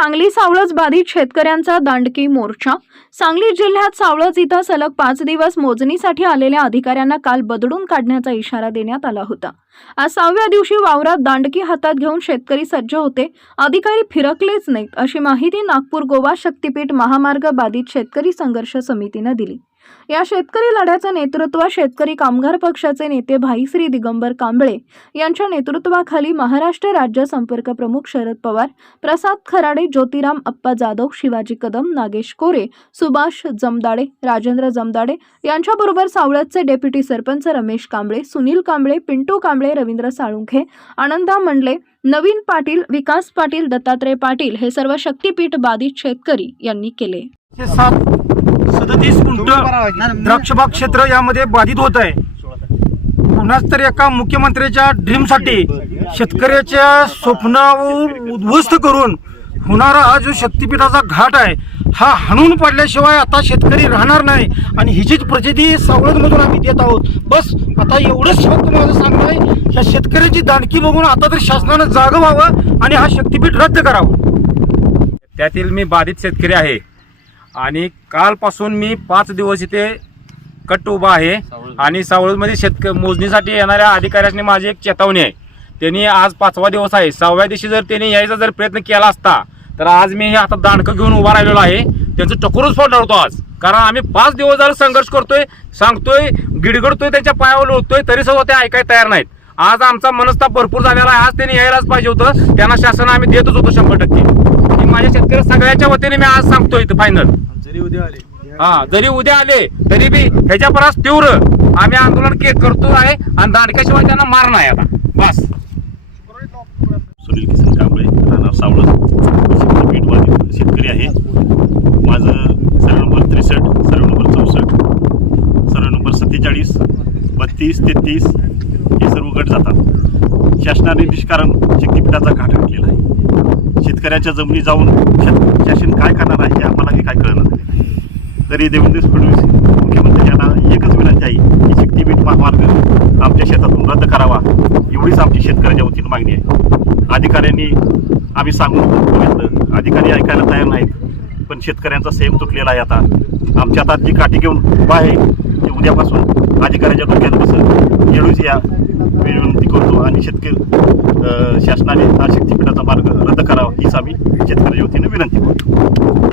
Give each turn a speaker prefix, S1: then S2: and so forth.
S1: सांगली सावळज बाधित शेतकऱ्यांचा दांडकी मोर्चा. सांगली जिल्ह्यात सावळज इथं सलग पाच दिवस मोजणीसाठी आलेल्या अधिकाऱ्यांना काल बदडून काढण्याचा इशारा देण्यात आला होता. आज सहाव्या दिवशी वावरात दांडकी हातात घेऊन शेतकरी सज्ज होते. अधिकारी फिरकलेच नाहीत अशी माहिती नागपूर गोवा शक्तीपीठ महामार्ग बाधित शेतकरी संघर्ष समितीनं दिली. या शेतकरी लढ्याचं नेतृत्व शेतकरी कामगार पक्षाचे नेते भाईश्री दिगंबर कांबळे यांच्या नेतृत्वाखाली महाराष्ट्र राज्य संपर्क प्रमुख शरद पवार प्रसाद खराडे ज्योतिराम अप्पा जाधव शिवाजी कदम नागेश कोरे सुभाष जमदाडे राजेंद्र जमदाडे यांच्याबरोबर सावळतचे डेप्युटी सरपंच रमेश कांबळे सुनील कांबळे पिंटू कांबळे रवींद्र साळुंखे आनंदा मंडले नवीन पाटील विकास पाटील दत्तात्रय पाटील हे सर्व शक्तीपीठ बाधित शेतकरी यांनी केले.
S2: सदतीस गुंठ द्राक्षबाग क्षेत्र यामध्ये बाधित होत आहे. पुन्हाच तर एका मुख्यमंत्र्याच्या ड्रीमसाठी शेतकऱ्याच्या स्वप्नावर उद्ध्वस्त करून होणारा हा जो शक्तीपीठाचा घाट आहे हा हाणून पडल्याशिवाय आता शेतकरी राहणार नाही. आणि हिचीच प्रचिती सावळदमधून आम्ही देत आहोत. बस आता एवढंच फक्त माझं सांगणं आहे ह्या शेतकऱ्याची दाणकी बघून आता तर शासनानं जागं व्हावं आणि हा शक्तीपीठ रद्द करावं.
S3: त्यातील मी बाधित शेतकरी आहे. आणि कालपासून मी पाच दिवस इथे कट्ट उभा आहे. आणि सावळमध्ये शेतक मोजणीसाठी येणाऱ्या अधिकाऱ्यांनी माझी एक चेतावणी आहे. त्यांनी आज पाचवा दिवस आहे. सहाव्या दिवशी जर त्यांनी यायचा जर प्रयत्न केला असता तर आज मी हे आता दांडकं घेऊन उभा राहिलेलो आहे. त्यांचं टकोरच फोडणार होतो आज. कारण आम्ही पाच दिवस झालं संघर्ष करतोय सांगतोय गिडगडतोय त्यांच्या पायावर लोळतोय तरी सुद्धा ते ऐकाय तयार नाहीत. आज आमचा मनस्ताप भरपूर झालेला आहे. आज त्यांनी यायलाच पाहिजे होतं. त्यांना शासन आम्ही देतच होतो शंभर टक्के. माझ्या शेतकरी सगळ्याच्या वतीने मी आज सांगतोय इथं फायनल हा जरी उद्या आले तरी बी ह्याच्या परास तीव्र. आम्ही आंदोलन के करतो आहे आणि दांडक्याशिवाय त्यांना मार नाही आता. बस.
S4: सुनील किसन कांबळे राहणार सावळत शेतकरी पीठवादी शेतकरी आहे. माझं सर्व नंबर त्रेसष्ट सर्व नंबर चौसष्ट सर्व नंबर सत्तेचाळीस बत्तीस तेहतीस फुकट जातात. शासनाने निष्कारण शक्तीपीठाचा घाट घातलेला आहे. शेतकऱ्याच्या जमिनी जाऊन शासन काय करणार आहे हे आम्हाला हे काय कळणार नाही. तरी देवेंद्र फडणवीस मुख्यमंत्री यांना एकच विनंती आहे की शक्तीपीठ महामार्ग आमच्या शेतातून रद्द करावा. एवढीच आमची शेतकऱ्याच्या वतीनं मागणी आहे. अधिकाऱ्यांनी आम्ही सांगून अधिकारी ऐकायला तयार नाहीत पण शेतकऱ्यांचा सेम तुटलेला आहे आता. आमच्या हातात जी काठी घेऊन उभा आहे ते उद्यापासून अधिकाऱ्याच्या डोक्यात बसत. एवढीच या. विनंती करतो आणि शेतकरी अं, शासनाने हा शक्तीपीठाचा मार्ग रद्द करावा हीच आम्ही शेतकऱ्याच्या वतीनं विनंती करतो.